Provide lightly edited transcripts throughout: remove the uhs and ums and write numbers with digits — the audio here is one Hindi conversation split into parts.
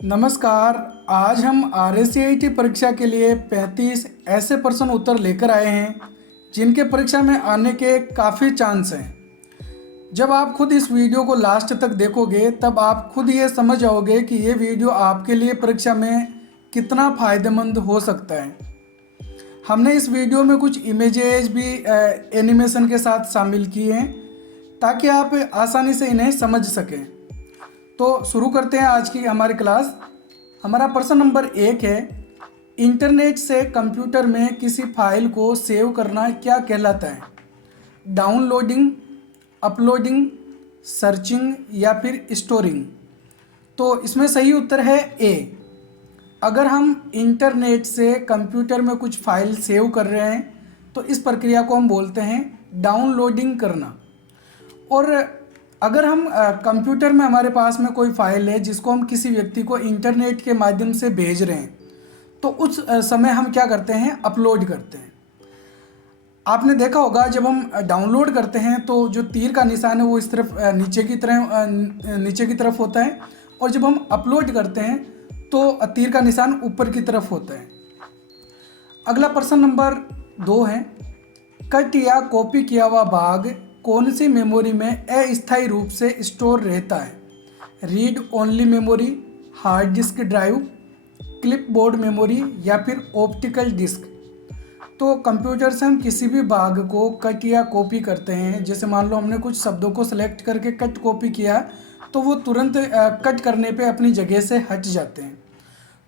नमस्कार। आज हम RACIT परीक्षा के लिए 35 ऐसे प्रश्न उत्तर लेकर आए हैं जिनके परीक्षा में आने के काफ़ी चांस हैं। जब आप खुद इस वीडियो को लास्ट तक देखोगे तब आप खुद ये समझ जाओगे कि ये वीडियो आपके लिए परीक्षा में कितना फ़ायदेमंद हो सकता है। हमने इस वीडियो में कुछ इमेजेस भी एनिमेशन के साथ शामिल किए हैं ताकि आप आसानी से इन्हें समझ सकें। तो शुरू करते हैं आज की हमारी क्लास। हमारा प्रश्न नंबर 1 है, इंटरनेट से कंप्यूटर में किसी फाइल को सेव करना क्या कहलाता है? डाउनलोडिंग, अपलोडिंग, सर्चिंग या फिर स्टोरिंग। तो इसमें सही उत्तर है ए। अगर हम इंटरनेट से कंप्यूटर में कुछ फाइल सेव कर रहे हैं तो इस प्रक्रिया को हम बोलते हैं डाउनलोडिंग करना। और अगर हम कंप्यूटर में हमारे पास में कोई फाइल है जिसको हम किसी व्यक्ति को इंटरनेट के माध्यम से भेज रहे हैं तो उस समय हम क्या करते हैं, अपलोड करते हैं। आपने देखा होगा जब हम डाउनलोड करते हैं तो जो तीर का निशान है वो इस तरफ नीचे की तरफ होता है, और जब हम अपलोड करते हैं तो तीर का निशान ऊपर की तरफ होता है। अगला प्रश्न नंबर 2 है, कट या कॉपी किया हुआ भाग कौन सी मेमोरी में अस्थायी रूप से स्टोर रहता है? Read only memory, hard disk drive, clipboard memory या फिर ऑप्टिकल डिस्क। तो कंप्यूटर से हम किसी भी भाग को कट या कॉपी करते हैं, जैसे मान लो हमने कुछ शब्दों को सेलेक्ट करके कट कॉपी किया तो वो तुरंत कट करने पे अपनी जगह से हट जाते हैं।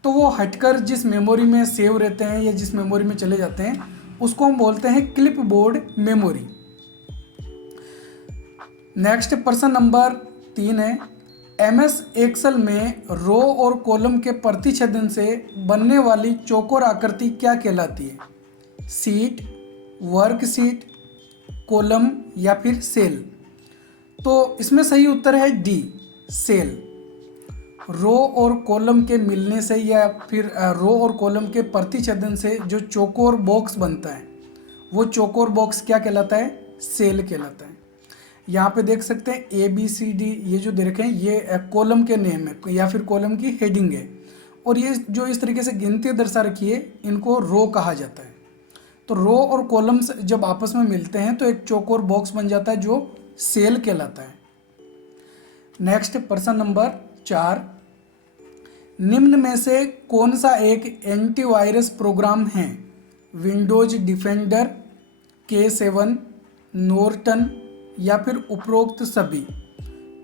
तो वो हटकर जिस मेमोरी में सेव रहते हैं या जिस मेमोरी में चले जाते हैं उसको हम बोलते हैं क्लिपबोर्ड मेमोरी। नेक्स्ट प्रश्न नंबर 3 है, MS एक्सेल में रो और कॉलम के प्रतिच्छेदन से बनने वाली चौकोर आकृति क्या कहलाती है? सीट, वर्कशीट, कॉलम या फिर सेल। तो इसमें सही उत्तर है डी, सेल। रो और कॉलम के मिलने से या फिर रो और कॉलम के प्रतिच्छेदन से जो चौकोर बॉक्स बनता है वो चौकोर बॉक्स क्या कहलाता है? सेल कहलाता है। यहाँ पे देख सकते हैं ABCD ये जो दे रखे हैं ये कॉलम के नेम है या फिर कॉलम की हेडिंग है, और ये जो इस तरीके से गिनती दर्शा रखी है इनको रो कहा जाता है। तो रो और कॉलम्स जब आपस में मिलते हैं तो एक चौकोर बॉक्स बन जाता है जो सेल कहलाता है। नेक्स्ट प्रश्न नंबर 4, निम्न में से कौन सा एक एंटीवायरस प्रोग्राम है? विंडोज डिफेंडर, K7, नॉर्टन या फिर उपरोक्त सभी।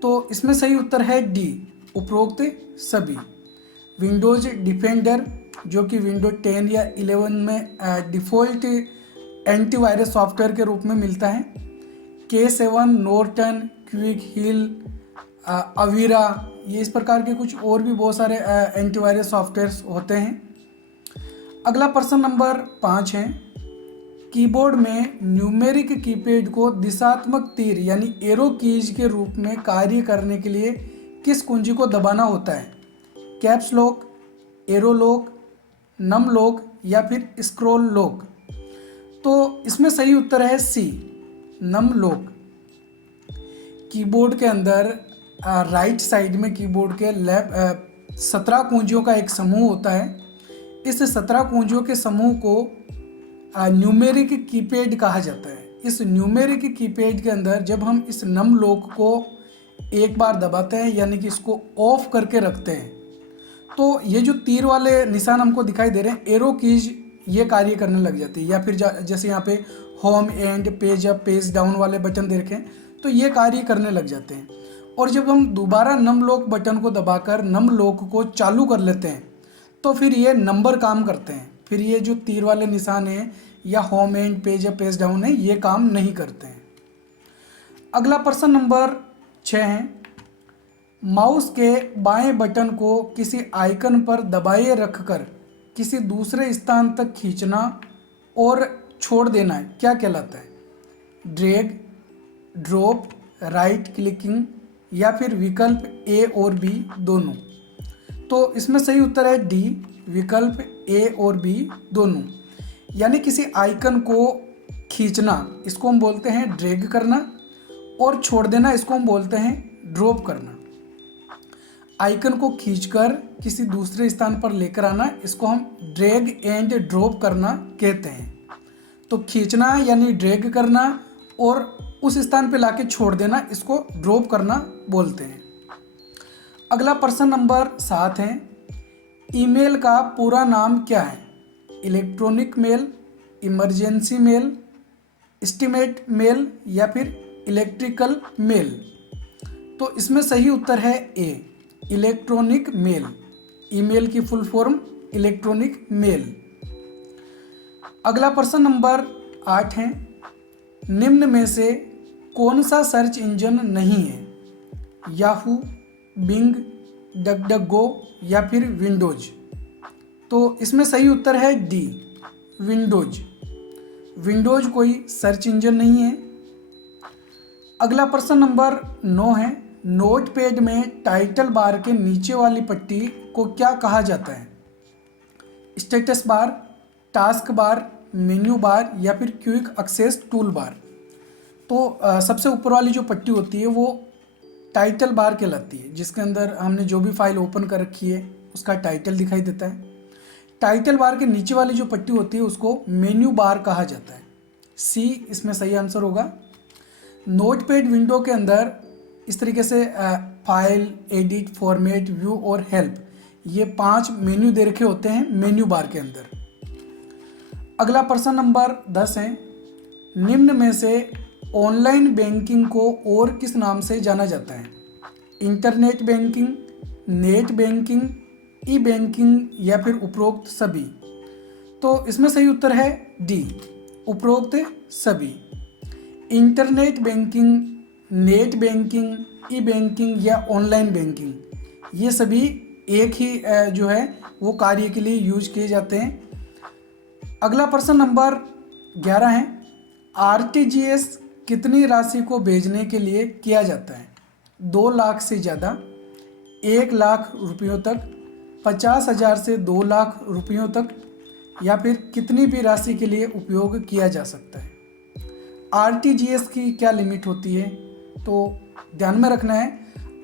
तो इसमें सही उत्तर है डी, उपरोक्त सभी। विंडोज डिफेंडर जो कि विंडो 10 या 11 में डिफ़ॉल्ट एंटीवायरस सॉफ्टवेयर के रूप में मिलता है। K7, नॉर्टन, क्विक हिल, अवीरा, ये इस प्रकार के कुछ और भी बहुत सारे एंटीवायरस सॉफ्टवेयर्स होते हैं। अगला प्रश्न नंबर 5 है, कीबोर्ड में न्यूमेरिक कीपैड को दिशात्मक तीर यानी एरो कीज के रूप में कार्य करने के लिए किस कुंजी को दबाना होता है? Caps lock, arrow lock, num lock या फिर स्क्रॉल लॉक। तो इसमें सही उत्तर है सी, नम लॉक। कीबोर्ड के अंदर राइट साइड में कीबोर्ड के लेफ्ट 17 कुंजियों का एक समूह होता है। इस 17 कुंजियों के समूह को न्यूमेरिक कीपैड कहा जाता है। इस न्यूमेरिक कीपैड के अंदर जब हम इस नम लॉक को एक बार दबाते हैं यानी कि इसको ऑफ करके रखते हैं तो ये जो तीर वाले निशान हमको दिखाई दे रहे हैं एरो कीज ये कार्य करने लग जाती है, या फिर जैसे यहाँ पे home and page up page down वाले बटन दे रखे हैं तो ये कार्य करने लग जाते हैं। और जब हम दोबारा नम लॉक बटन को दबाकर नम लॉक को चालू कर लेते हैं तो फिर ये नंबर काम करते हैं। फिर ये जो तीर वाले निशान हैं या home and page up page down है ये काम नहीं करते हैं। अगला प्रश्न नंबर 6 है, माउस के बाएं बटन को किसी आइकन पर दबाए रखकर किसी दूसरे स्थान तक खींचना और छोड़ देना क्या कहलाता है? ड्रैग, ड्रॉप, राइट क्लिकिंग या फिर विकल्प ए और बी दोनों। तो इसमें सही उत्तर है डी, विकल्प ए और बी दोनों। यानी किसी आइकन को खींचना इसको हम बोलते हैं ड्रैग करना, और छोड़ देना इसको हम बोलते हैं ड्रॉप करना। आइकन को खींचकर किसी दूसरे स्थान पर लेकर आना, इसको हम ड्रैग एंड ड्रॉप करना कहते हैं। तो खींचना यानी ड्रैग करना और उस स्थान पे लाके छोड़ देना, इसको ड्रॉप करना बोलते हैं। अगला प्रश्न नंबर 7 है, ईमेल का पूरा नाम क्या है? Electronic mail, emergency mail, estimate mail या फिर इलेक्ट्रिकल मेल। तो इसमें सही उत्तर है ए, इलेक्ट्रॉनिक मेल। ईमेल की फुल फॉर्म इलेक्ट्रॉनिक मेल। अगला प्रश्न नंबर 8 है, निम्न में से कौन सा सर्च इंजन नहीं है? याहू, बिंग, डकडकगो या फिर विंडोज। तो इसमें सही उत्तर है डी, विंडोज। विंडोज कोई सर्च इंजन नहीं है। अगला प्रश्न नंबर 9 है, नोटपैड में टाइटल बार के नीचे वाली पट्टी को क्या कहा जाता है? Status bar, task bar, menu bar या फिर क्विक एक्सेस टूल बार। तो सबसे ऊपर वाली जो पट्टी होती है वो टाइटल बार कहलाती है, जिसके अंदर हमने जो भी फाइल ओपन कर रखी है उसका टाइटल दिखाई देता है। टाइटल बार के नीचे वाली जो पट्टी होती है उसको मेन्यू बार कहा जाता है। सी इसमें सही आंसर होगा। नोटपैड विंडो के अंदर इस तरीके से फाइल, एडिट, फॉर्मेट, व्यू और हेल्प, ये 5 मेन्यू दे रखे होते हैं मेन्यू बार के अंदर। अगला प्रश्न नंबर 10 है, निम्न में से ऑनलाइन बैंकिंग को और किस नाम से जाना जाता है? इंटरनेट बैंकिंग, नेट बैंकिंग, ई बैंकिंग या फिर उपरोक्त सभी। तो इसमें सही उत्तर है डी, उपरोक्त सभी। इंटरनेट बैंकिंग, नेट बैंकिंग, ई बैंकिंग या ऑनलाइन बैंकिंग, ये सभी एक ही जो है वो कार्य के लिए यूज किए जाते हैं। अगला प्रश्न नंबर 11 है, आरटीजीएस कितनी राशि को भेजने के लिए किया जाता है? 2 लाख से ज़्यादा, 1 लाख रुपयों तक, 50,000 से 2 लाख रुपयों तक या फिर कितनी भी राशि के लिए उपयोग किया जा सकता है? आरटीजीएस की क्या लिमिट होती है? तो ध्यान में रखना है,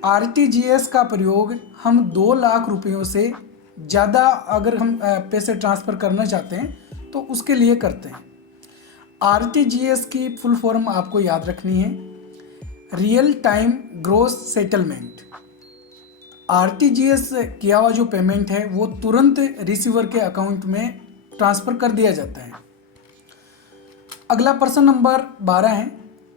आरटीजीएस का प्रयोग हम 2 लाख रुपयों से ज़्यादा अगर हम पैसे ट्रांसफ़र करना चाहते हैं तो उसके लिए करते हैं। आरटीजीएस की फुल फॉर्म आपको याद रखनी है, real time gross settlement. RTGS किया हुआ जो पेमेंट है वो तुरंत रिसीवर के अकाउंट में ट्रांसफ़र कर दिया जाता है। अगला प्रश्न नंबर 12 है,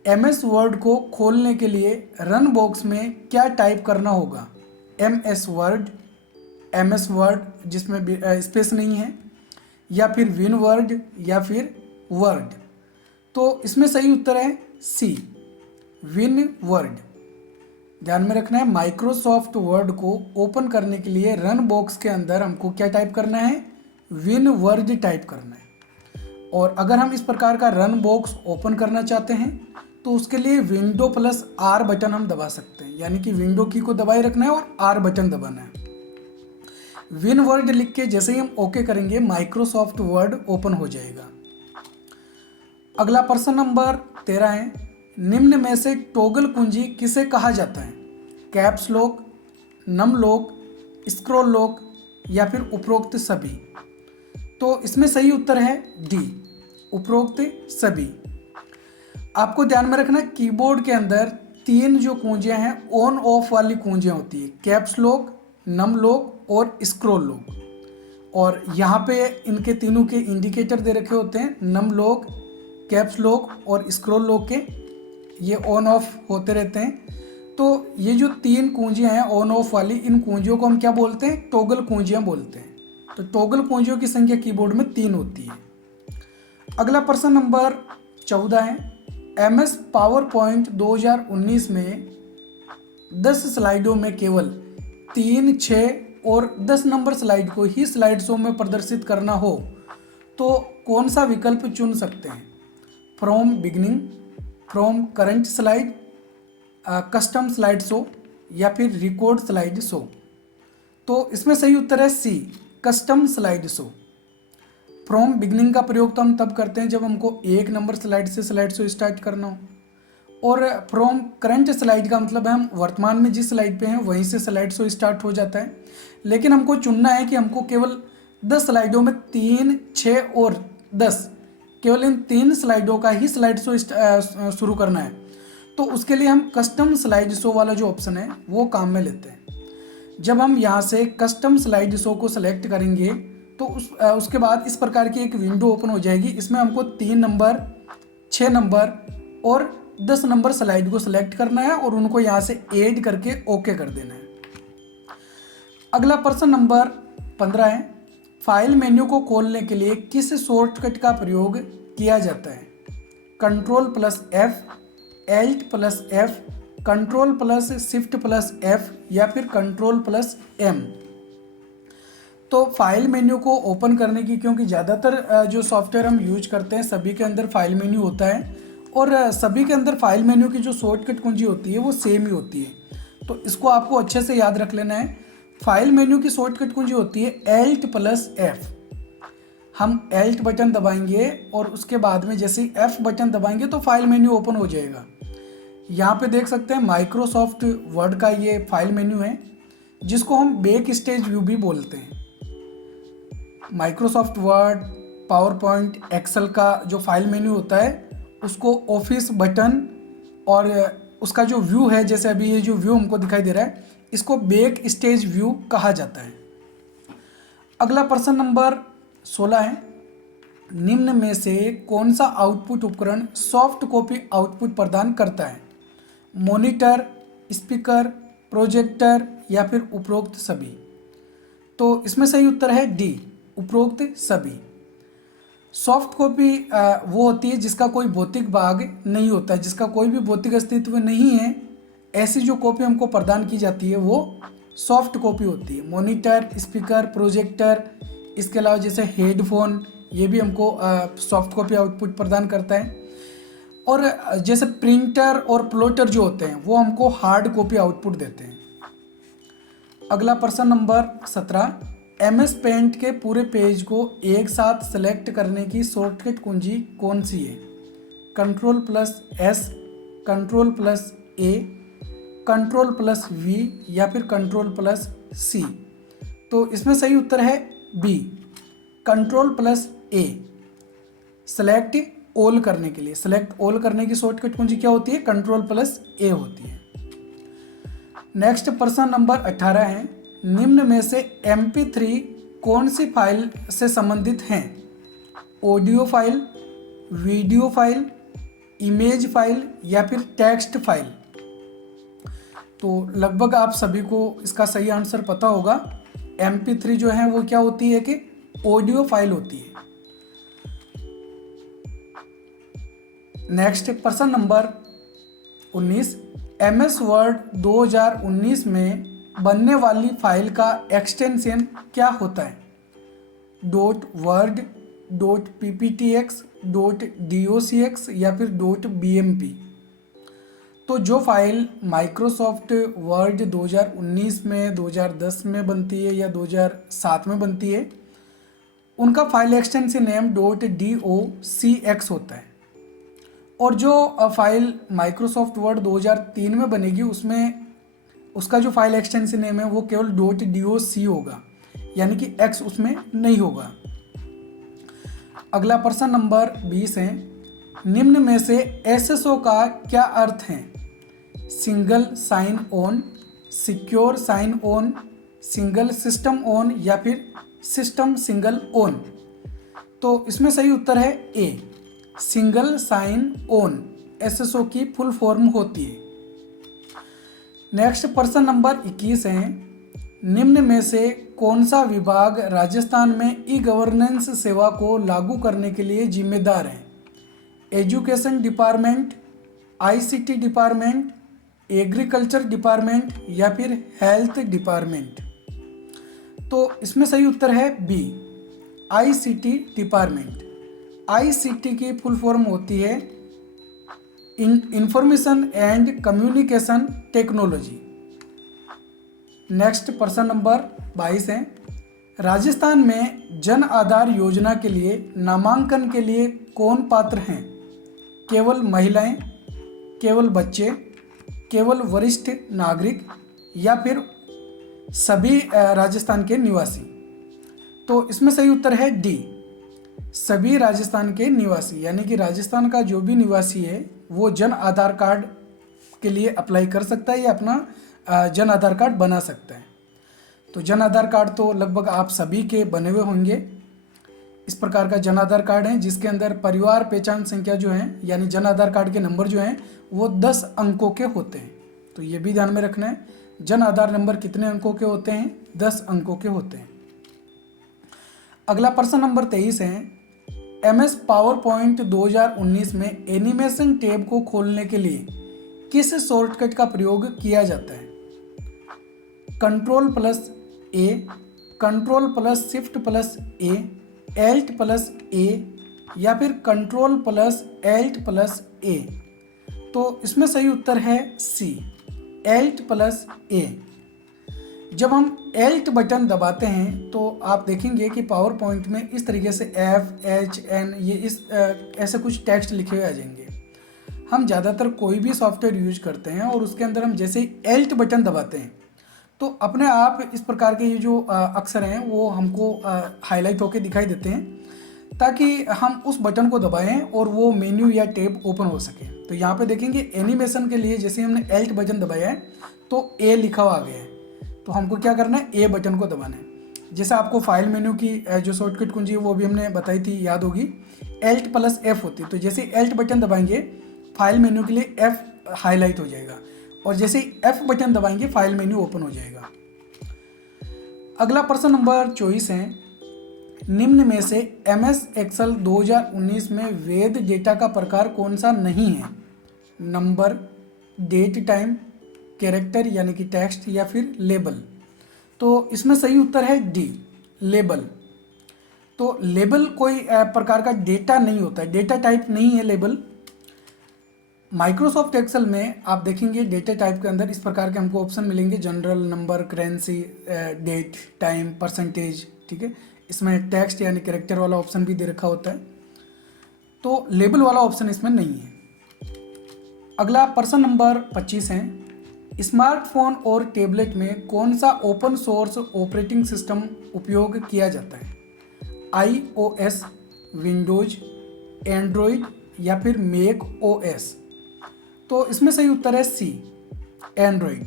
एमएस वर्ड को खोलने के लिए रन बॉक्स में क्या टाइप करना होगा? एमएस वर्ड जिसमें स्पेस नहीं है, या फिर विन वर्ड या फिर वर्ड। तो इसमें सही उत्तर है सी, विन वर्ड। ध्यान में रखना है, माइक्रोसॉफ्ट वर्ड को ओपन करने के लिए रन बॉक्स के अंदर हमको क्या टाइप करना है? विन वर्ड टाइप करना है। और अगर हम इस प्रकार का रन बॉक्स ओपन करना चाहते हैं तो उसके लिए विंडो प्लस आर बटन हम दबा सकते हैं, यानी कि विंडो की को दबाए रखना है और आर बटन दबाना है। विन वर्ड लिख के जैसे ही हम ओके करेंगे माइक्रोसॉफ्ट वर्ड ओपन हो जाएगा। अगला प्रश्न नंबर 13 है, निम्न में से टॉगल कुंजी किसे कहा जाता है? Caps lock, num lock, scroll lock या फिर उपरोक्त सभी। तो इसमें सही उत्तर है डी, उपरोक्त सभी। आपको ध्यान में रखना, कीबोर्ड के अंदर 3 जो कुंजियां हैं ऑन ऑफ वाली कुंजियां होती है, कैप्स लॉक, नम लॉक और स्क्रॉल लॉक। और यहाँ पे इनके तीनों के इंडिकेटर दे रखे होते हैं, नम लॉक, कैप्स लॉक और स्क्रॉल लॉक के, ये ऑन ऑफ होते रहते हैं। तो ये जो 3 कुंजियां हैं ऑन ऑफ वाली, इन कुंजियों को हम क्या बोलते हैं? टॉगल कुंजियां बोलते हैं। तो टॉगल कुंजियों की संख्या कीबोर्ड में 3 होती है। अगला प्रश्न नंबर 14 है, एमएस पावर पॉइंट 2019 में 10 स्लाइडों में केवल 3, 6 और 10 नंबर स्लाइड को ही स्लाइड शो में प्रदर्शित करना हो तो कौन सा विकल्प चुन सकते हैं? From beginning, from current slide, custom slide show या फिर रिकॉर्ड स्लाइड शो। तो इसमें सही उत्तर है C, custom slide show. From beginning का प्रयोग तो हम तब करते हैं जब हमको 1 नंबर स्लाइड से स्लाइड शो स्टार्ट करना हो, और फ्रॉम करंट स्लाइड का मतलब है हम वर्तमान में जिस स्लाइड पे हैं वहीं से स्लाइड शो स्टार्ट हो जाता है। लेकिन हमको चुनना है कि हमको केवल 10 स्लाइडों में 3, 6 और 10, केवल इन 3 स्लाइडों का ही स्लाइड शो शुरू करना है। तो उसके लिए हम कस्टम स्लाइड शो वाला जो ऑप्शन है वो काम में लेते हैं। जब हम यहाँ से कस्टम स्लाइड शो को सिलेक्ट करेंगे तो उसके बाद इस प्रकार की एक विंडो ओपन हो जाएगी। इसमें हमको 3 नंबर, 6 नंबर और 10 नंबर स्लाइड को सिलेक्ट करना है और उनको यहाँ से ऐड करके ओके कर देना है। अगला प्रश्न नंबर 15 है, फाइल मेन्यू को खोलने के लिए किस शॉर्टकट का प्रयोग किया जाता है? Ctrl+F, Alt+F, Ctrl+Shift+F या फिर Ctrl+M। तो फाइल मेन्यू को ओपन करने की, क्योंकि ज़्यादातर जो सॉफ्टवेयर हम यूज करते हैं सभी के अंदर फाइल मेन्यू होता है और सभी के अंदर फाइल मेन्यू की जो शॉर्टकट कुंजी होती है वो सेम ही होती है। तो इसको आपको अच्छे से याद रख लेना है। फाइल मेन्यू की शॉर्टकट कुंजी होती है Alt+F। हम Alt बटन दबाएंगे और उसके बाद में जैसे ही F बटन दबाएंगे तो फाइल मेन्यू ओपन हो जाएगा। यहाँ पे देख सकते हैं माइक्रोसॉफ्ट वर्ड का ये फाइल मेन्यू है जिसको हम बैक स्टेज व्यू भी बोलते हैं। Microsoft Word, PowerPoint, Excel का जो फाइल मेन्यू होता है उसको ऑफिस बटन और उसका जो व्यू है, जैसे अभी ये जो व्यू हमको दिखाई दे रहा है, इसको बैक स्टेज व्यू कहा जाता है। अगला प्रश्न नंबर 16 है, निम्न में से कौन सा आउटपुट उपकरण सॉफ्ट कॉपी आउटपुट प्रदान करता है? मॉनिटर, स्पीकर, प्रोजेक्टर या फिर उपरोक्त सभी? तो इसमें सही उत्तर है डी, उपरोक्त सभी। सॉफ्ट कॉपी वो होती है जिसका कोई भौतिक भाग नहीं होता है, जिसका कोई भी भौतिक अस्तित्व नहीं है, ऐसी जो कॉपी हमको प्रदान की जाती है वो सॉफ्ट कॉपी होती है। मॉनिटर, स्पीकर, प्रोजेक्टर, इसके अलावा जैसे हेडफोन, ये भी हमको सॉफ्ट कॉपी आउटपुट प्रदान करता है। और जैसे प्रिंटर और प्लॉटर जो होते हैं वो हमको हार्ड कॉपी आउटपुट देते हैं। अगला प्रश्न नंबर 17, MS पेंट के पूरे पेज को एक साथ सेलेक्ट करने की शॉर्टकट कुंजी कौन सी है? Ctrl+S, Ctrl+A, Ctrl+V या फिर Ctrl+C? तो इसमें सही उत्तर है बी, Ctrl+A। सेलेक्ट ऑल करने के लिए, सेलेक्ट ऑल करने की शॉर्टकट कुंजी क्या होती है? Ctrl+A होती है। नेक्स्ट प्रश्न नंबर 18 है, निम्न में से MP3 कौन सी फाइल से संबंधित हैं? Audio file, video file, image file या फिर टेक्स्ट फाइल? तो लगभग आप सभी को इसका सही आंसर पता होगा। MP3 जो है वो क्या होती है कि ऑडियो फाइल होती है। नेक्स्ट प्रश्न नंबर 19, MS वर्ड 2019 में बनने वाली फाइल का एक्सटेंशन क्या होता है? .word, .pptx, .docx या फिर .bmp? तो जो फाइल माइक्रोसॉफ्ट वर्ड 2019 में, 2010 में बनती है या 2007 में बनती है, उनका फाइल एक्सटेंशन नेम .docx होता है। और जो फाइल माइक्रोसॉफ्ट वर्ड 2003 में बनेगी उसमें उसका जो फाइल एक्सटेंशन नेम है वो केवल .doc होगा, यानी कि x उसमें नहीं होगा। अगला प्रश्न नंबर 20 है, निम्न में से SSO का क्या अर्थ है? Single sign on, secure sign on, single system on या फिर सिस्टम सिंगल ऑन? तो इसमें सही उत्तर है ए, सिंगल साइन ऑन SSO की फुल फॉर्म होती है। नेक्स्ट प्रश्न नंबर 21 है, निम्न में से कौन सा विभाग राजस्थान में ई गवर्नेंस सेवा को लागू करने के लिए जिम्मेदार है? Education department, ICT department, agriculture department या फिर हेल्थ डिपार्टमेंट? तो इसमें सही उत्तर है बी, ICT डिपार्टमेंट। ICT की फुल फॉर्म होती है information and communication technology. Next प्रश्न नंबर 22 है, राजस्थान में जन आधार योजना के लिए नामांकन के लिए कौन पात्र हैं? केवल महिलाएं, केवल बच्चे, केवल वरिष्ठ नागरिक या फिर सभी राजस्थान के निवासी। तो इसमें सही उत्तर है डी, सभी राजस्थान के निवासी, यानी कि राजस्थान का जो भी निवासी है वो जन आधार कार्ड के लिए अप्लाई कर सकता है या अपना जन आधार कार्ड बना सकता है। तो जन आधार कार्ड तो लगभग आप सभी के बने हुए होंगे। इस प्रकार का जन आधार कार्ड है जिसके अंदर परिवार पहचान संख्या जो है यानी जन आधार कार्ड के नंबर जो हैं वो 10 अंकों के होते हैं। तो ये भी ध्यान में रखना है, जन आधार नंबर कितने अंकों के होते हैं? 10 अंकों के होते हैं। अगला प्रश्न नंबर 23 है, MS पावर पॉइंट 2019 में एनिमेशन टैब को खोलने के लिए किस शॉर्टकट का प्रयोग किया जाता है? Ctrl+A, Ctrl+Shift+A, Alt+A या फिर Ctrl+Alt+A। तो इसमें सही उत्तर है सी, Alt+A। जब हम Alt बटन दबाते हैं तो आप देखेंगे कि पावर पॉइंट में इस तरीके से FHN ये ऐसे कुछ टेक्स्ट लिखे हुए आ जाएंगे। हम ज़्यादातर कोई भी सॉफ्टवेयर यूज करते हैं और उसके अंदर हम जैसे ही Alt बटन दबाते हैं तो अपने आप इस प्रकार के ये जो अक्षर हैं वो हमको हाईलाइट होकर दिखाई देते हैं ताकि हम उस बटन को दबाएं और वो मेन्यू या टैब ओपन हो सके। तो यहाँ पे देखेंगे एनिमेशन के लिए जैसे हमने Alt बटन दबाया है तो A लिखा हुआ आ गया है, तो हमको क्या करना है? A बटन को दबाना है। जैसे आपको फाइल मेन्यू की जो शॉर्टकट कुंजी है वो भी हमने बताई थी, याद होगी, Alt+F होती है। तो जैसे Alt बटन दबाएंगे फाइल मेन्यू के लिए F हाईलाइट हो जाएगा और जैसे ही F बटन दबाएंगे फाइल मेन्यू ओपन हो जाएगा। अगला प्रश्न नंबर 24 है, निम्न में से MS एक्सेल 2019 में वैध डेटा का प्रकार कौन सा नहीं है? नंबर, डेट टाइम, कैरेक्टर यानी कि टेक्स्ट या फिर लेबल। तो इसमें सही उत्तर है डी, लेबल। तो लेबल कोई प्रकार का डेटा नहीं होता है, डेटा टाइप नहीं है लेबल। माइक्रोसॉफ्ट एक्सेल में आप देखेंगे डेटा टाइप के अंदर इस प्रकार के हमको ऑप्शन मिलेंगे, general, number, currency, date, time, percentage, ठीक है। इसमें टेक्स्ट यानी कैरेक्टर वाला ऑप्शन भी दे रखा होता है, तो लेबल वाला ऑप्शन इसमें नहीं है। अगला प्रश्न नंबर 25 है, स्मार्टफोन और टैबलेट में कौन सा ओपन सोर्स ऑपरेटिंग सिस्टम उपयोग किया जाता है? iOS, विंडोज, एंड्रॉयड या फिर मैक OS। तो इसमें सही उत्तर है सी, एंड्रॉयड।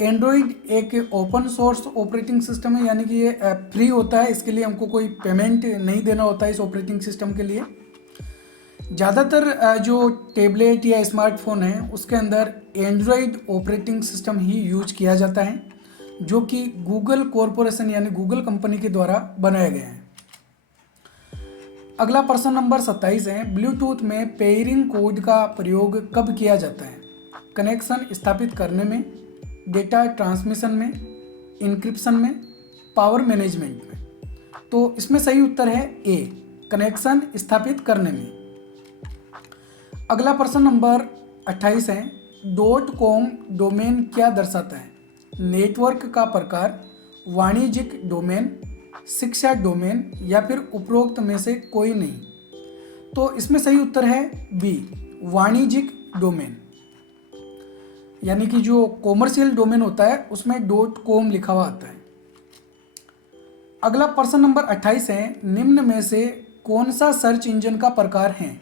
एंड्रॉयड एक ओपन सोर्स ऑपरेटिंग सिस्टम है, यानी कि ये फ्री होता है, इसके लिए हमको कोई पेमेंट नहीं देना होता है इस ऑपरेटिंग सिस्टम के लिए। ज़्यादातर जो टैबलेट या स्मार्टफोन है उसके अंदर एंड्रॉयड ऑपरेटिंग सिस्टम ही यूज किया जाता है, जो कि गूगल कॉरपोरेशन यानी गूगल कंपनी के द्वारा बनाया गया है। अगला प्रश्न नंबर 27 है, ब्लूटूथ में पेयरिंग कोड का प्रयोग कब किया जाता है? कनेक्शन स्थापित करने में, डेटा ट्रांसमिशन में, इंक्रिप्शन में, पावर मैनेजमेंट में। तो इसमें सही उत्तर है ए, कनेक्शन स्थापित करने में। अगला प्रश्न नंबर 28 है, .com डोमेन क्या दर्शाता है? नेटवर्क का प्रकार, वाणिज्यिक डोमेन, शिक्षा डोमेन या फिर उपरोक्त में से कोई नहीं। तो इसमें सही उत्तर है बी, वाणिज्यिक डोमेन, यानी कि जो कॉमर्शियल डोमेन होता है उसमें .com लिखा हुआ आता है। अगला प्रश्न नंबर 28 है, निम्न में से कौन सा सर्च इंजन का प्रकार है?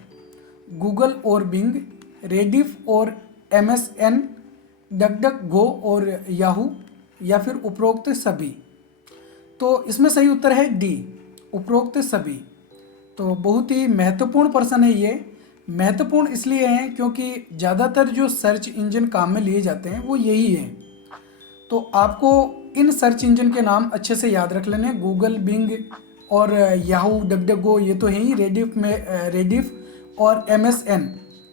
गूगल और बिंग, रेडिफ और MSN, डकडकगो और याहू या फिर उपरोक्त सभी। तो इसमें सही उत्तर है डी, उपरोक्त सभी। तो बहुत ही महत्वपूर्ण प्रश्न है ये। महत्वपूर्ण इसलिए है क्योंकि ज़्यादातर जो सर्च इंजन काम में लिए जाते हैं वो यही हैं। तो आपको इन सर्च इंजन के नाम अच्छे से याद रख लेने, गूगल, बिंग और याहू, डकडकगो ये तो है ही, रेडिफ और MSN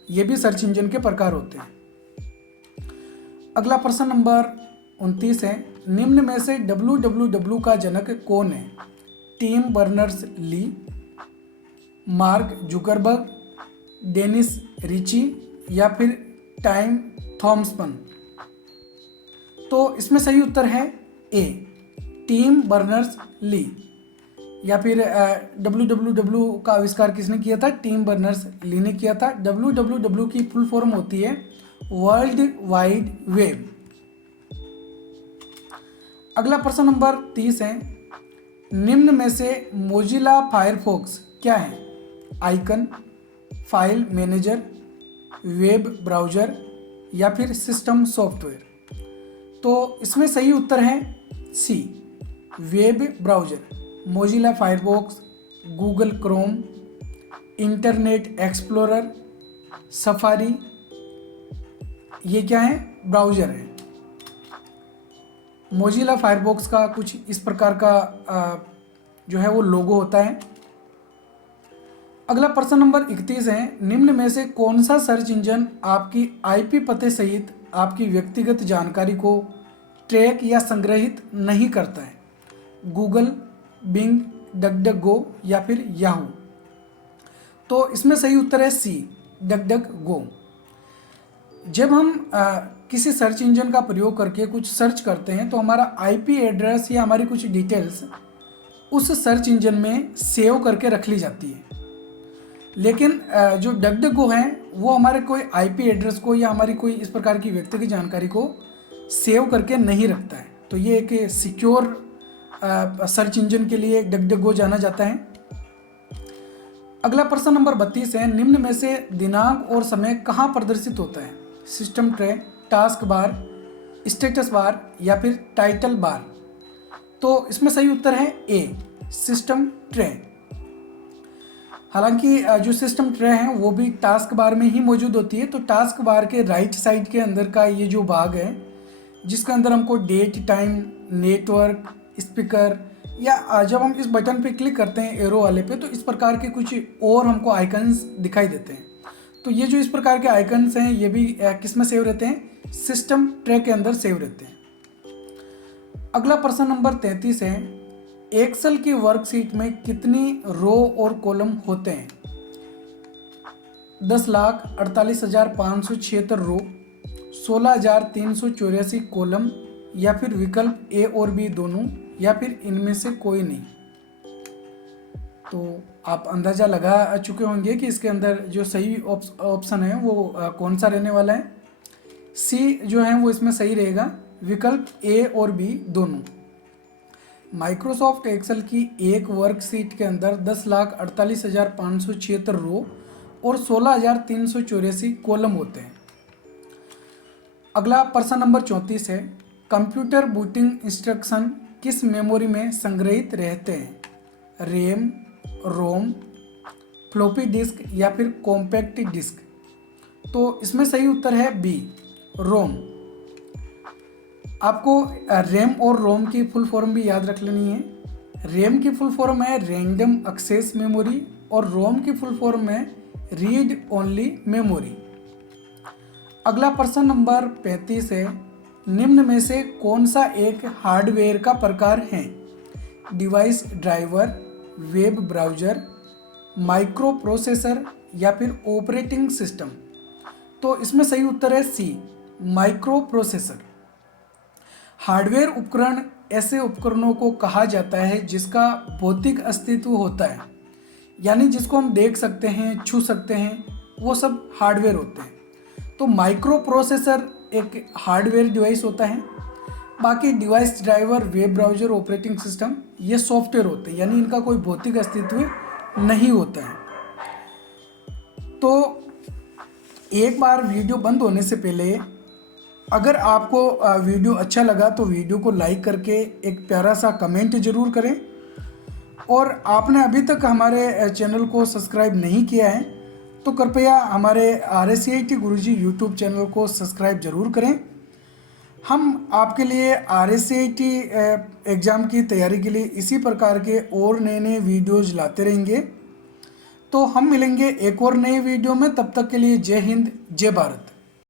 ये भी सर्च इंजन के प्रकार होते हैं। अगला प्रश्न नंबर 29 है, निम्न में से www का जनक कौन है? Tim Berners-Lee, Mark Zuckerberg, Dennis Ritchie या फिर टाइम थॉम्सन। तो इसमें सही उत्तर है ए, टिम बर्नर्स-ली। या फिर www का आविष्कार किसने किया था? टिम बर्नर्स ली ने किया था। www की फुल फॉर्म होती है वर्ल्ड वाइड वेब। अगला प्रश्न नंबर 30 है, निम्न में से मोजिला फायरफॉक्स क्या है? Icon, file manager, web browser या फिर सिस्टम सॉफ्टवेयर। तो इसमें सही उत्तर है C, web browser. Mozilla Firefox, Google Chrome, Internet Explorer, Safari, ये क्या है? ब्राउज़र है। मोजिला फायरफॉक्स का कुछ इस प्रकार का जो है वो लोगो होता है। अगला प्रश्न नंबर 31 है, निम्न में से कौन सा सर्च इंजन आपकी आईपी पते सहित आपकी व्यक्तिगत जानकारी को ट्रैक या संग्रहित नहीं करता है? गूगल, बिंग, डकडकगो या फिर याहू। तो इसमें सही उत्तर है सी, डकडकगो। जब हम किसी सर्च इंजन का प्रयोग करके कुछ सर्च करते हैं तो हमारा आईपी एड्रेस या हमारी कुछ डिटेल्स उस सर्च इंजन में सेव करके रख ली जाती है। लेकिन जो डकडकगो है वो हमारे कोई आईपी एड्रेस को या हमारी कोई इस प्रकार की व्यक्तिगत जानकारी को सेव करके नहीं रखता है। तो ये एक सिक्योर सर्च इंजन के लिए डकडकगो जाना जाता है। अगला प्रश्न नंबर 32 है, निम्न में से दिनांक और समय कहाँ प्रदर्शित होता है? System tray, task bar, status bar या फिर टाइटल बार। तो इसमें सही उत्तर है ए, सिस्टम ट्रे। हालांकि जो सिस्टम ट्रे है वो भी टास्क बार में ही मौजूद होती है। तो टास्क बार के राइट साइड के अंदर का ये जो भाग है जिसके अंदर हमको डेट, टाइम, नेटवर्क, स्पीकर या जब हम इस बटन पे क्लिक करते हैं एरो वाले पे तो इस प्रकार के कुछ और हमको आइकन्स दिखाई देते हैं। तो ये जो इस प्रकार के आइकन्स हैं ये भी किस में सेव रहते हैं? सिस्टम ट्रे के अंदर सेव रहते हैं। अगला प्रश्न नंबर 33 है, एक्सेल की वर्कशीट में कितनी रो और कॉलम होते हैं? 10,48,576 रो, 16,384 कॉलम या फिर विकल्प ए और बी दोनों या फिर इनमें से कोई नहीं। तो आप अंदाज़ा लगा चुके होंगे कि इसके अंदर जो सही ऑप्शन है वो कौन सा रहने वाला है। सी जो है वो इसमें सही रहेगा, विकल्प ए और बी दोनों। माइक्रोसॉफ्ट एक्सेल की एक वर्कशीट के अंदर 10,48,576 रो और 16,384 कॉलम होते हैं। अगला प्रश्न नंबर 34 है, कंप्यूटर बूटिंग इंस्ट्रक्शन किस मेमोरी में संग्रहित रहते हैं? रैम, रोम, फ्लॉपी डिस्क या फिर कॉम्पैक्ट डिस्क। तो इसमें सही उत्तर है बी, रोम। आपको रैम और रोम की फुल फॉर्म भी याद रख लेनी है। रैम की फुल फॉर्म है रैंडम एक्सेस मेमोरी और रोम की फुल फॉर्म है रीड ओनली मेमोरी। अगला प्रश्न नंबर 35 है, निम्न में से कौन सा एक हार्डवेयर का प्रकार है? Device driver, web browser, micro processor या फिर ऑपरेटिंग सिस्टम। तो इसमें सही उत्तर है सी, माइक्रो प्रोसेसर। हार्डवेयर उपकरण ऐसे उपकरणों को कहा जाता है जिसका भौतिक अस्तित्व होता है, यानी जिसको हम देख सकते हैं, छू सकते हैं, वो सब हार्डवेयर होते हैं। तो माइक्रो प्रोसेसर एक हार्डवेयर डिवाइस होता है। बाकी device driver, web browser, operating system ये सॉफ्टवेयर होते हैं, यानी इनका कोई भौतिक अस्तित्व नहीं होता है। तो एक बार वीडियो बंद होने से पहले अगर आपको वीडियो अच्छा लगा तो वीडियो को लाइक करके एक प्यारा सा कमेंट ज़रूर करें। और आपने अभी तक हमारे चैनल को सब्सक्राइब नहीं किया है तो कृपया हमारे RSCIT गुरुजी यूट्यूब चैनल को सब्सक्राइब ज़रूर करें। हम आपके लिए RSCIT एग्ज़ाम की तैयारी के लिए इसी प्रकार के और नए नए वीडियोज़ लाते रहेंगे। तो हम मिलेंगे एक और नए वीडियो में, तब तक के लिए जय हिंद, जय भारत।